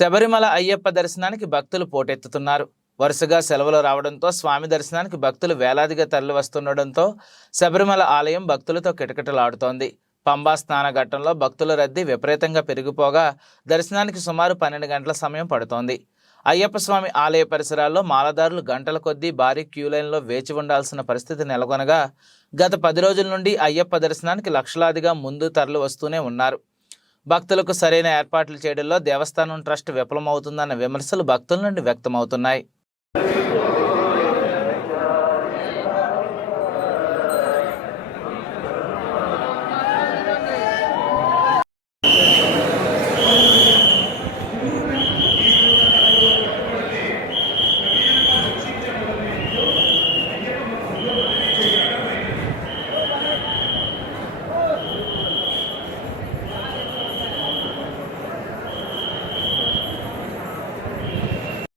శబరిమల అయ్యప్ప దర్శనానికి భక్తులు పోటెత్తుతున్నారు. వరుసగా సెలవులు రావడంతో స్వామి దర్శనానికి భక్తులు వేలాదిగా తరలి వస్తుండటంతో శబరిమల ఆలయం భక్తులతో కిటకిటలాడుతోంది. పంబా స్నాన ఘట్టంలో భక్తుల రద్దీ విపరీతంగా పెరిగిపోగా దర్శనానికి సుమారు 12 గంటల సమయం పడుతోంది. అయ్యప్ప స్వామి ఆలయ పరిసరాల్లో మాలదారులు గంటల కొద్దీ భారీ క్యూలైన్లో వేచి ఉండాల్సిన పరిస్థితి నెలకొనగా గత 10 రోజుల నుండి అయ్యప్ప దర్శనానికి లక్షలాదిగా ముందు తరలి వస్తూనే ఉన్నారు. భక్తులకు సరైన ఏర్పాట్లు చేయడంలో దేవస్థానం ట్రస్ట్ విఫలమవుతుందన్న విమర్శలు భక్తుల నుండి వ్యక్తమవుతున్నాయి.